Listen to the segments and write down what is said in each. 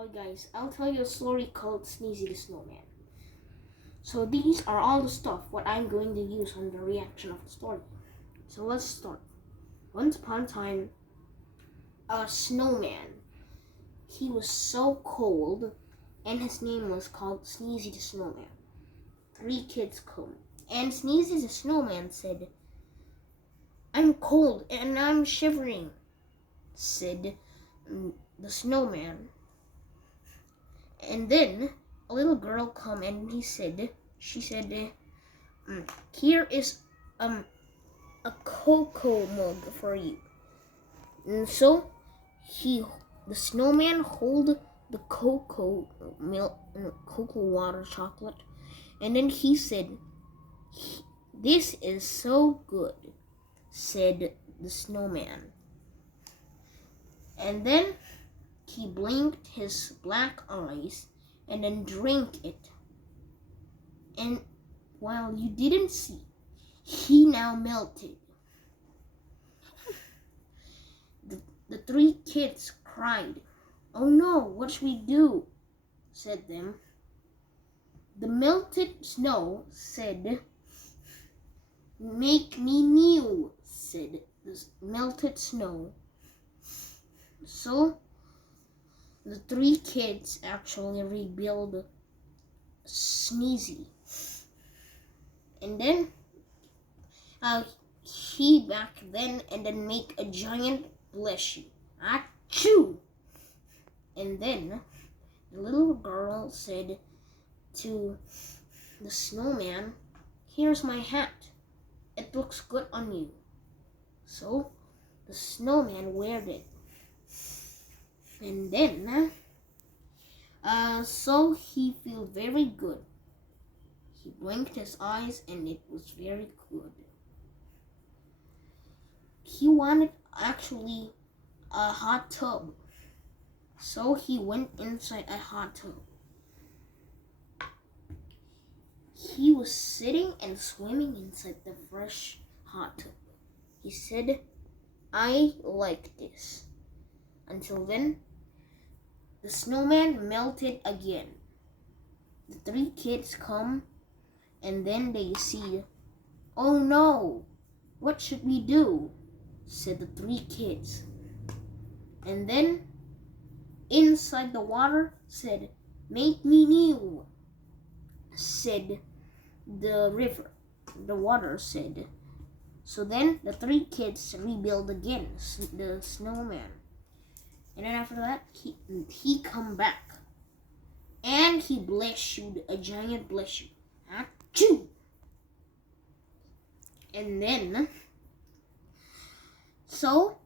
Alright guys, I'll tell you a story called Sneezy the Snowman. So these are all the stuff what I'm going to use on the reaction of the story. So let's start. Once upon a time, a snowman. He was so cold and his name was called Sneezy the Snowman. 3 kids come and Sneezy the Snowman said, "I'm cold and I'm shivering," said the snowman. And then a little girl come and she said, "Here is a cocoa mug for you." And so the snowman hold the cocoa milk, cocoa water chocolate, and then he said, "This is so good," said the snowman. And then he blinked his black eyes and then drank it. And while you didn't see, he now melted. The 3 kids cried. "Oh no, what should we do?" said them. The melted snow said, "Make me new," said the melted snow. So the 3 kids actually rebuild Sneezy. And then he back then and then make a giant bless you. Achoo! And then the little girl said to the snowman, "Here's my hat. It looks good on you." So the snowman weared it. And then so he feel very good. He blinked his eyes and it was very good. He wanted actually a hot tub. So he went inside a hot tub. He was sitting and swimming inside the fresh hot tub. He said, "I like this." Until then, the snowman melted again. The 3 kids come and then they see, "Oh no, what should we do?" said the 3 kids. And then inside the water said, "Make me new," said the river. The water said. So then the 3 kids rebuild again the snowman. And then after that, he come back. And he bless you, a giant bless you. Achoo! And then, so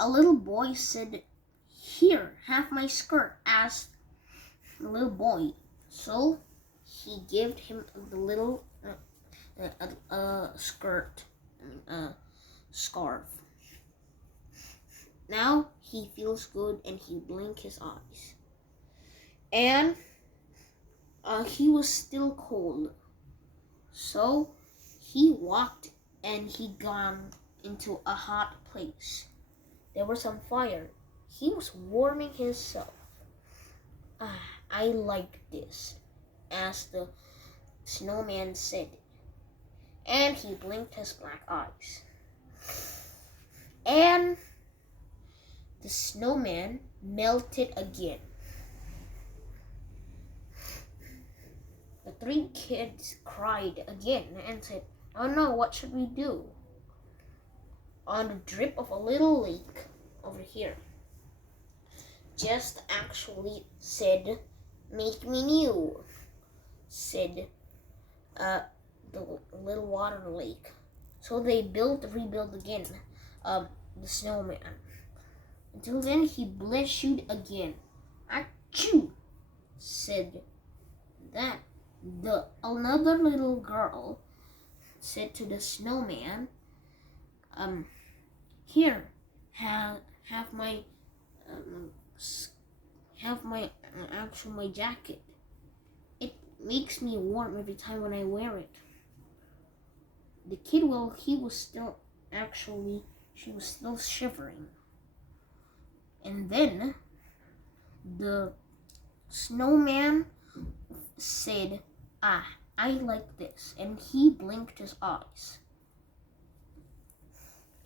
a little boy said, "Here, have my skirt," asked the little boy. So he gave him the little skirt, scarf. Now he feels good and he blinked his eyes. And he was still cold. So he walked and he gone into a hot place. There was some fire. He was warming himself. "I like this," as the snowman said. And he blinked his black eyes. And the snowman melted again. The 3 kids cried again and said, "Oh no, what should we do?" On the drip of a little lake over here, just actually said, "Make me new," said the little water lake. So they rebuild again the snowman. Until then he bless you again. Achoo! Said that. Another little girl said to the snowman, "Here, have my my jacket. It makes me warm every time when I wear it." The kid, she was still shivering. And then the snowman said, I like this, and he blinked his eyes.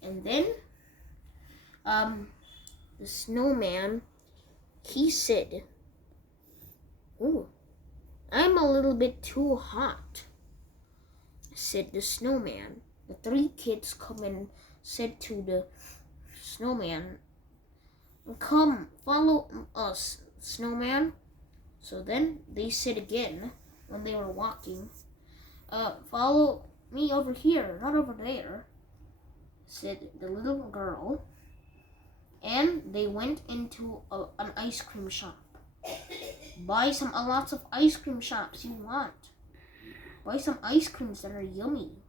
And then the snowman, he said, "Ooh, I'm a little bit too hot," said the snowman. The three kids come and said to the snowman, "Come, follow us, snowman." So then they said again when they were walking, "Follow me over here, not over there," said the little girl. And they went into an ice cream shop. Buy lots of ice cream shops you want. Buy some ice creams that are yummy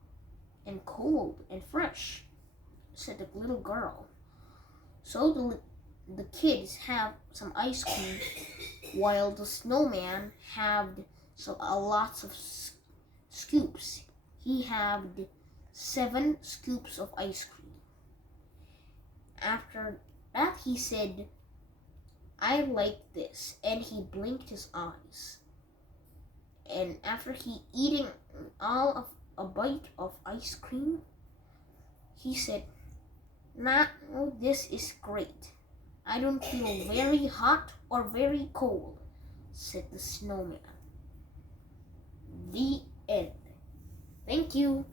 and cold and fresh, said the little girl. So the kids have some ice cream, while the snowman had lots of scoops. He had 7 scoops of ice cream. After that, he said, "I like this," and he blinked his eyes. And after he eating all of a bite of ice cream, he said, "Nah, oh, this is great. I don't feel very hot or very cold," said the snowman. The end. Thank you.